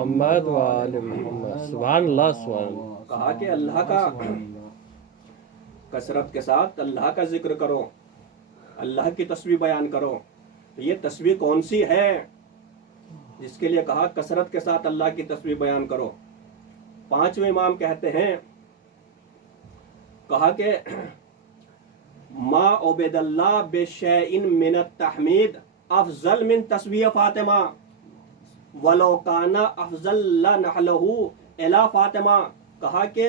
محمد وآل محمد۔ سبحان اللہ سبحان اللہ۔ کہا کہ اللہ کا کثرت کے ساتھ اللہ کا ذکر کرو، اللہ کی تسبیح بیان کرو۔ یہ تسبیح کون سی ہے جس کے لیے کہا کثرت کے ساتھ اللہ کی تسبیح بیان کرو؟ پانچویں امام کہتے ہیں، کہا کہ ما عبد اللہ بشیء من التحمید افضل من تسبیح فاطمہ ولو کان افضل لنحلہ الی فاطمہ۔ کہا کہ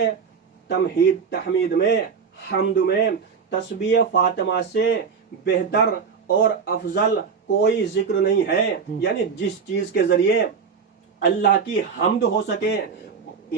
تحمید میں، حمد میں تسبیح فاطمہ سے بہتر اور افضل کوئی ذکر نہیں ہے۔ یعنی جس چیز کے ذریعے اللہ کی حمد ہو سکے،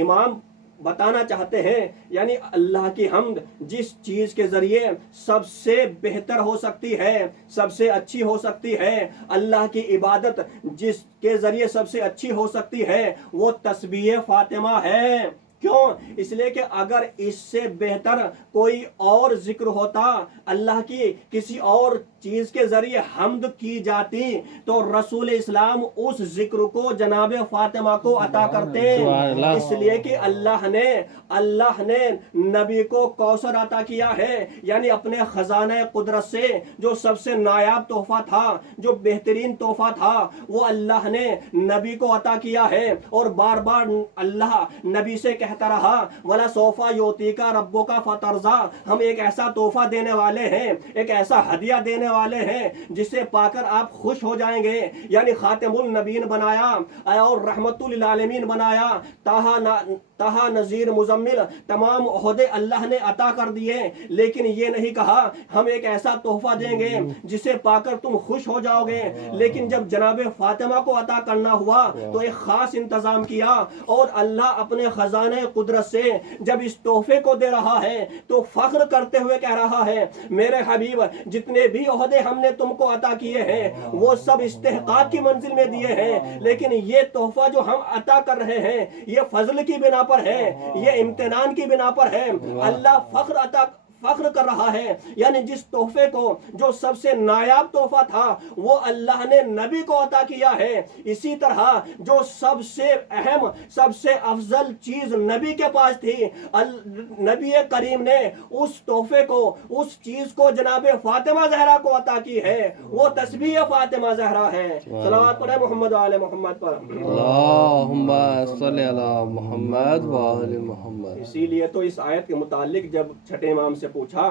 امام بتانا چاہتے ہیں یعنی اللہ کی حمد جس چیز کے ذریعے سب سے بہتر ہو سکتی ہے، سب سے اچھی ہو سکتی ہے، اللہ کی عبادت جس کے ذریعے سب سے اچھی ہو سکتی ہے، وہ تسبیح فاطمہ ہے۔ کیوں؟ اس لیے کہ اگر اس سے بہتر کوئی اور ذکر ہوتا، اللہ کی کسی اور چیز کے ذریعے حمد کی جاتی، تو رسول اسلام اس ذکر کو جناب فاطمہ کو عطا کرتے۔ اس لیے کہ اللہ نے نبی کو کوثر عطا کیا ہے، یعنی اپنے خزانہ قدرت سے جو سب سے نایاب تحفہ تھا، جو بہترین تحفہ تھا، وہ اللہ نے نبی کو عطا کیا ہے۔ اور بار بار اللہ نبی سے کہتا رہا وَلَسَوْفَ يُعْطِيكَ رَبُّكَ فَتَرْضَىٰ، ہم ایک ایسا تحفہ دینے والے ہیں، ایک ایسا ہدیہ دینے والے ہیں جسے پا کر آپ خوش ہو جائیں گے۔ یعنی خاتم النبیین بنایا اور رحمت للعالمین بنایا، تہا نذیر مزمل، تمام عہدے اللہ نے عطا کر دیے، لیکن یہ نہیں کہا ہم ایک ایسا تحفہ دیں گے جسے پا کر تم خوش ہو جاؤ گے۔ لیکن جب جناب فاطمہ کو عطا کرنا ہوا تو ایک خاص انتظام کیا، اور اللہ اپنے خزانے قدرت سے جب اس تحفے کو دے رہا ہے تو فخر کرتے ہوئے کہہ رہا ہے میرے حبیب جتنے بھی عہدے ہم نے تم کو عطا کیے ہیں وہ سب استحقاق کی منزل میں دیے ہیں، لیکن یہ تحفہ جو ہم عطا کر رہے ہیں یہ فضل کی بنا پر ہے، یہ امتنان کی بنا پر ہے۔ اللہ فخر کر رہا ہے، یعنی جس تحفے کو جو سب سے نایاب تحفہ تھا وہ اللہ نے نبی کو عطا کیا ہے، اسی طرح جو سب سے اہم، سب سے افضل چیز نبی کے پاس تھی، نبی کریم نے اس تحفے کو، اس چیز کو جناب فاطمہ زہرا کو عطا کی ہے، وہ تسبیح فاطمہ زہرا ہے۔ صلوات پڑھیں محمد و آل محمد پر۔ اللہم صلی علی محمد و آل محمد۔ اسی لیے تو اس آیت کے متعلق جب چھٹے امام سے پوچھا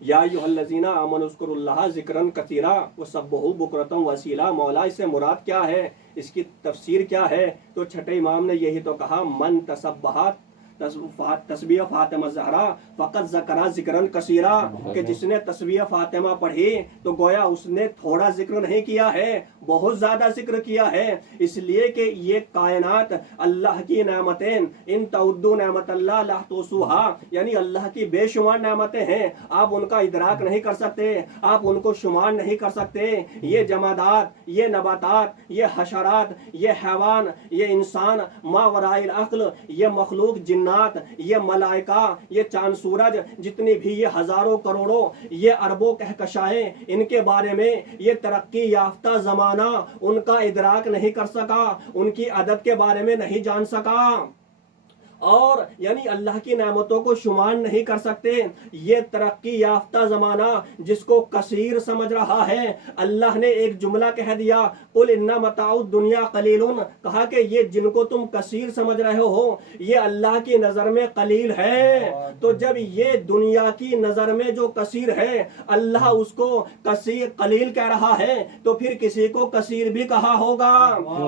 یا ایھا الذین آمنوا اذکروا اللہ ذکرا کثیرا وسبحوہ بکرۃ واسیلا، مولا اس سے مراد کیا ہے، اس کی تفسیر کیا ہے؟ تو چھٹے امام نے یہی تو کہا من تسبحت تسبیح فاطمہ زہرا فقط ذکرا ذکرن کثیرا، کہ جس نے تسبیح فاطمہ پڑھی تو گویا اس نے تھوڑا ذکر نہیں کیا ہے، بہت زیادہ ذکر کیا ہے۔ اس لیے کہ یہ کائنات اللہ کی نعمتیں، ان تعدوا نعمت اللہ لا تحصوها، یعنی اللہ کی بے شمار نعمتیں ہیں، آپ ان کا ادراک نہیں کر سکتے، آپ ان کو شمار نہیں کر سکتے۔ یہ جمادات، یہ نباتات، یہ حشرات، یہ حیوان، یہ انسان، ما وراء العقل، یہ مخلوق جنات، یہ ملائکہ، یہ چاند سورج، جتنی بھی یہ ہزاروں کروڑوں، یہ اربوں کہکشائیں، ان کے بارے میں یہ ترقی یافتہ زمانہ ان کا ادراک نہیں کر سکا، ان کی عدد کے بارے میں نہیں جان سکا، اور یعنی اللہ کی نعمتوں کو شمار نہیں کر سکتے۔ یہ ترقی یافتہ زمانہ جس کو کثیر سمجھ رہا ہے، اللہ نے ایک جملہ کہہ دیا قل ان متاع الدنیا قلیل، کہا کہ یہ جن کو تم کثیر سمجھ رہے ہو یہ اللہ کی نظر میں قلیل ہے۔ تو جب یہ دنیا کی نظر میں جو کثیر ہے اللہ اس کو کثیر قلیل کہہ رہا ہے، تو پھر کسی کو کثیر بھی کہا ہوگا،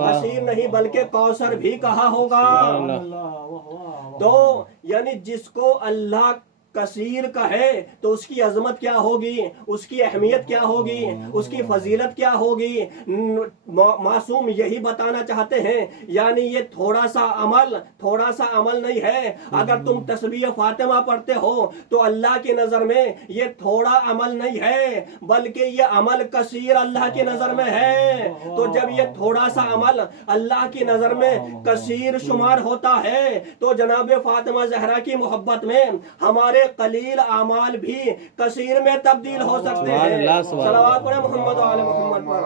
کثیر نہیں بلکہ کوثر بھی کہا ہوگا۔ تو یعنی جس کو اللہ کثیر کا ہے تو اس کی عظمت کیا ہوگی، اس کی اہمیت کیا ہوگی، اس کی فضیلت کیا ہوگی۔ معصوم یہی بتانا چاہتے ہیں، یعنی یہ تھوڑا سا عمل نہیں ہے۔ اگر تم تسبیح فاطمہ پڑھتے ہو تو اللہ کی نظر میں یہ تھوڑا عمل نہیں ہے بلکہ یہ عمل کثیر اللہ کی نظر میں ہے۔ تو جب یہ تھوڑا سا عمل اللہ کی نظر میں کثیر شمار ہوتا ہے تو جناب فاطمہ زہرا کی محبت میں ہمارے قلیل اعمال بھی کثیر میں تبدیل ہو سکتے ہیں۔ صلوات پڑھیں محمد و آل محمد پر۔